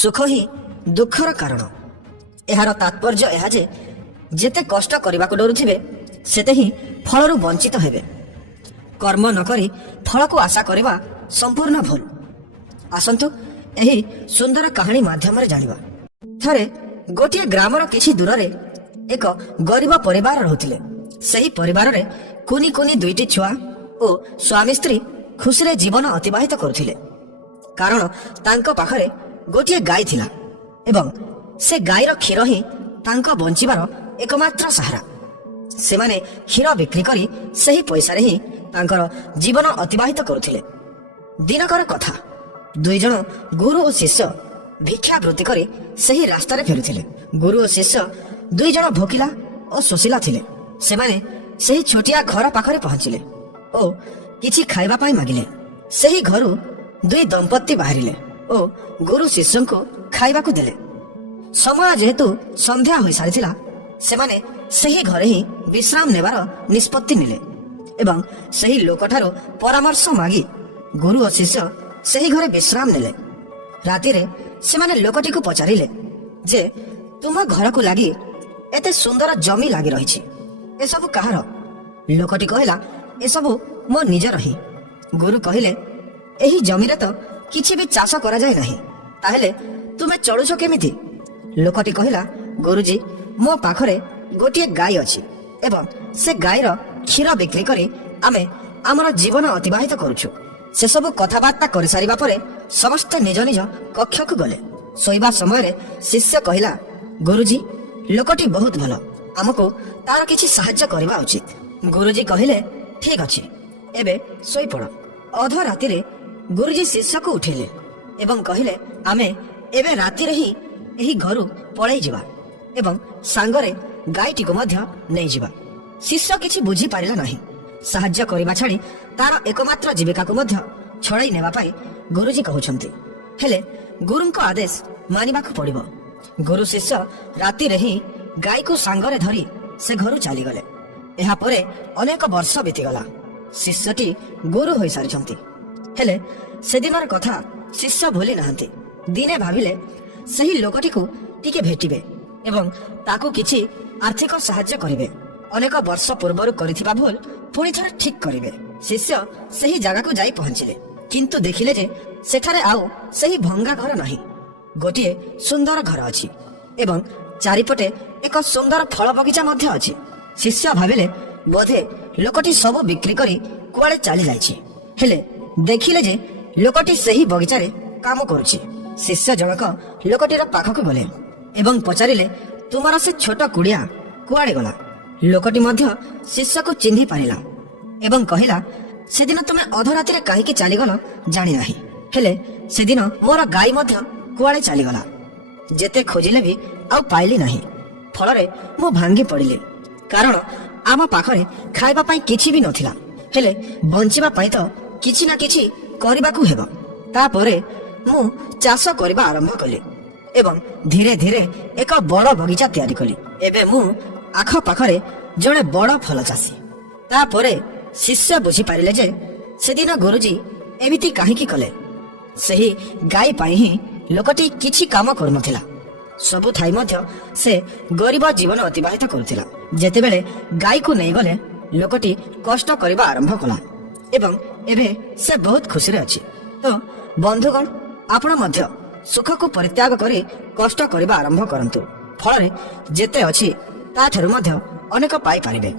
ସୁଖ ହିଁ ଦୁଃଖର କାରଣ। ଏହାର ତାତ୍ପର୍ଯ୍ୟ ଏହା ଯେ ଯେତେ କଷ୍ଟ କରିବାକୁ ଡରୁଥିବେ ସେତେ ହିଁ ଫଳରୁ ବଞ୍ଚିତ ହେବେ। କର୍ମ ନ କରି ଫଳକୁ ଆଶା କରିବା ସମ୍ପୂର୍ଣ୍ଣ ଭୁଲ। ଆସନ୍ତୁ ଏହି ସୁନ୍ଦର କାହାଣୀ ମାଧ୍ୟମରେ ଜାଣିବା। ଥରେ ଗୋଟିଏ ଗ୍ରାମର କିଛି ଦୂରରେ ଏକ ଗରିବ ପରିବାର ରହୁଥିଲେ। ସେହି ପରିବାରରେ କୁନି କୁନି ଦୁଇଟି ଛୁଆ ଓ ସ୍ୱାମୀ ସ୍ତ୍ରୀ ଖୁସିରେ ଜୀବନ ଅତିବାହିତ କରୁଥିଲେ। କାରଣ ତାଙ୍କ ପାଖରେ ଗୋଟିଏ ଗାଈ ଥିଲା ଏବଂ ସେ ଗାଈର କ୍ଷୀର ହିଁ ତାଙ୍କ ବଞ୍ଚିବାର ଏକମାତ୍ର ସାହାରା। ସେମାନେ କ୍ଷୀର ବିକ୍ରି କରି ସେହି ପଇସାରେ ହିଁ ତାଙ୍କର ଜୀବନ ଅତିବାହିତ କରୁଥିଲେ। ଦିନକର କଥା, ଦୁଇଜଣ ଗୁରୁ ଓ ଶିଷ୍ୟ ଭିକ୍ଷାବୃତ୍ତି କରି ସେହି ରାସ୍ତାରେ ଫେରୁଥିଲେ। ଗୁରୁ ଓ ଶିଷ୍ୟ ଦୁଇଜଣ ଭୋକିଲା ଓ ଶୋଷିଲା ଥିଲେ। ସେମାନେ ସେହି ଛୋଟିଆ ଘର ପାଖରେ ପହଞ୍ଚିଲେ ଓ କିଛି ଖାଇବା ପାଇଁ ମାଗିଲେ। ସେହି ଘରୁ ଦୁଇ ଦମ୍ପତି ବାହାରିଲେ ଓ ଗୁରୁ ଶିଷ୍ୟଙ୍କୁ ଖାଇବାକୁ ଦେଲେ। ସମୟ ଯେହେତୁ ସନ୍ଧ୍ୟା ହୋଇସାରିଥିଲା, ସେମାନେ ସେହି ଘରେ ହିଁ ବିଶ୍ରାମ ନେବାର ନିଷ୍ପତ୍ତି ନେଲେ ଏବଂ ସେହି ଲୋକଠାରୁ ପରାମର୍ଶ ମାଗି ଗୁରୁ ଓ ଶିଷ୍ୟ ସେହି ଘରେ ବିଶ୍ରାମ ନେଲେ। ରାତିରେ ସେମାନେ ଲୋକଟିକୁ ପଚାରିଲେ ଯେ ତୁମ ଘରକୁ ଲାଗି ଏତେ ସୁନ୍ଦର ଜମି ଲାଗି ରହିଛି, ଏସବୁ କାହାର? ଲୋକଟି କହିଲା, ଏସବୁ ମୋ ନିଜର ହିଁ। ଗୁରୁ କହିଲେ, ଏହି ଜମିରେ ତ କିଛି ବି ଚାଷ କରାଯାଏ ନାହିଁ, ତାହେଲେ ତୁମେ ଚଳୁଛ କେମିତି? ଲୋକଟି କହିଲା, ଗୁରୁଜୀ, ମୋ ପାଖରେ ଗୋଟିଏ ଗାଈ ଅଛି ଏବଂ ସେ ଗାଈର କ୍ଷୀର ବିକ୍ରି କରି ଆମେ ଆମର ଜୀବନ ଅତିବାହିତ କରୁଛୁ। ସେସବୁ କଥାବାର୍ତ୍ତା କରିସାରିବା ପରେ ସମସ୍ତେ ନିଜ ନିଜ କକ୍ଷକୁ ଗଲେ। ଶୋଇବା ସମୟରେ ଶିଷ୍ୟ କହିଲା, ଗୁରୁଜୀ, ଲୋକଟି ବହୁତ ଭଲ, ଆମକୁ ତାର କିଛି ସାହାଯ୍ୟ କରିବା ଉଚିତ। ଗୁରୁଜୀ କହିଲେ, ଠିକ ଅଛି, ଏବେ ଶୋଇପଡ଼। ଅଧ ରାତିରେ ଗୁରୁଜୀ ଶିଷ୍ୟକୁ ଉଠେଇଲେ ଏବଂ କହିଲେ, ଆମେ ଏବେ ରାତିରେ ହିଁ ଏହି ଘରୁ ପଳେଇ ଯିବା ଏବଂ ସାଙ୍ଗରେ ଗାଈଟିକୁ ମଧ୍ୟ ନେଇଯିବା। ଶିଷ୍ୟ କିଛି ବୁଝିପାରିଲା ନାହିଁ। ସାହାଯ୍ୟ କରିବା ଛାଡ଼ି ତାର ଏକମାତ୍ର ଜୀବିକାକୁ ମଧ୍ୟ ଛଡ଼ାଇ ନେବା ପାଇଁ ଗୁରୁଜୀ କହୁଛନ୍ତି, ହେଲେ ଗୁରୁଙ୍କ ଆଦେଶ ମାନିବାକୁ ପଡ଼ିବ। ଗୁରୁ ଶିଷ୍ୟ ରାତିରେ ହିଁ ଗାଈକୁ ସାଙ୍ଗରେ ଧରି ସେ ଘରୁ ଚାଲିଗଲେ। ଏହାପରେ ଅନେକ ବର୍ଷ ବିତିଗଲା। ଶିଷ୍ୟଟି ଗୁରୁ ହୋଇସାରିଛନ୍ତି, ହେଲେ ସେଦିନର କଥା ଶିଷ୍ୟ ଭୁଲି ନାହାନ୍ତି। ଦିନେ ଭାବିଲେ ସେହି ଲୋକଟିକୁ ଟିକେ ଭେଟିବେ ଏବଂ ତାକୁ କିଛି ଆର୍ଥିକ ସାହାଯ୍ୟ କରିବେ। ଅନେକ ବର୍ଷ ପୂର୍ବରୁ କରିଥିବା ଭୁଲ ପୁଣି ଥରେ ଠିକ କରିବେ। ଶିଷ୍ୟ ସେହି ଜାଗାକୁ ଯାଇ ପହଞ୍ଚିଲେ, କିନ୍ତୁ ଦେଖିଲେ ଯେ ସେଠାରେ ଆଉ ସେହି ଭଙ୍ଗା ଘର ନାହିଁ। ଗୋଟିଏ ସୁନ୍ଦର ଘର ଅଛି ଏବଂ ଚାରିପଟେ ଏକ ସୁନ୍ଦର ଫଳ ବଗିଚା ମଧ୍ୟ ଅଛି। ଶିଷ୍ୟ ଭାବିଲେ ବୋଧେ ଲୋକଟି ସବୁ ବିକ୍ରି କରି କୁଆଡ଼େ ଚାଲି ଯାଇଛି, ହେଲେ ଦେଖିଲେ ଯେ ଲୋକଟି ସେହି ବଗିଚାରେ କାମ କରୁଛି। ଶିଷ୍ୟ ଜଣକ ଲୋକଟିର ପାଖକୁ ଗଲେ ଏବଂ ପଚାରିଲେ, ତୁମର ସେ ଛୋଟ କୁଡ଼ିଆ କୁଆଡ଼େ ଗଲା? ଲୋକଟି ମଧ୍ୟ ଶିଷ୍ୟକୁ ଚିହ୍ନି ପାରିଲା ଏବଂ କହିଲା, ସେଦିନ ତୁମେ ଅଧରାତିରେ କାହିଁକି ଚାଲିଗଲ ଜାଣିନାହିଁ, ହେଲେ ସେଦିନ ମୋର ଗାଈ ମଧ୍ୟ କୁଆଡ଼େ ଚାଲିଗଲା। ଯେତେ ଖୋଜିଲେ ବି ଆଉ ପାଇଲି ନାହିଁ। ଫଳରେ ମୁଁ ଭାଙ୍ଗି ପଡ଼ିଲି, କାରଣ ଆମ ପାଖରେ ଖାଇବା ପାଇଁ କିଛି ବି ନଥିଲା, ହେଲେ ବଞ୍ଚିବା ପାଇଁ ତ କିଛି ନା କିଛି କରିବାକୁ ହେବ। ତାପରେ ମୁଁ ଚାଷ କରିବା ଆରମ୍ଭ କଲି ଏବଂ ଧୀରେ ଧୀରେ ଏକ ବଡ଼ ବଗିଚା ତିଆରି କଲି। ଏବେ ମୁଁ ଆଖପାଖରେ ଜଣେ ବଡ଼ ଫଳ ଚାଷୀ। ତାପରେ ଶିଷ୍ୟ ବୁଝିପାରିଲେ ଯେ ସେଦିନ ଗୁରୁଜୀ ଏମିତି କାହିଁକି କଲେ। ସେହି ଗାଈ ପାଇଁ ହିଁ ଲୋକଟି କିଛି କାମ କରୁନଥିଲା। ସବୁ ଥାଇ ମଧ୍ୟ ସେ ଗରିବ ଜୀବନ ଅତିବାହିତ କରୁଥିଲା। ଯେତେବେଳେ ଗାଈକୁ ନେଇଗଲେ ଲୋକଟି କଷ୍ଟ କରିବା ଆରମ୍ଭ କଲା ଏବଂ ଏବେ ସେ ବହୁତ ଖୁସିରେ ଅଛି। ତ ବନ୍ଧୁଗଣ, ଆପଣ ମଧ୍ୟ ସୁଖକୁ ପରିତ୍ୟାଗ କରି କଷ୍ଟ କରିବା ଆରମ୍ଭ କରନ୍ତୁ। ଫଳରେ ଯେତେ ଅଛି ତାଠାରୁ ମଧ୍ୟ ଅନେକ ପାଇପାରିବେ।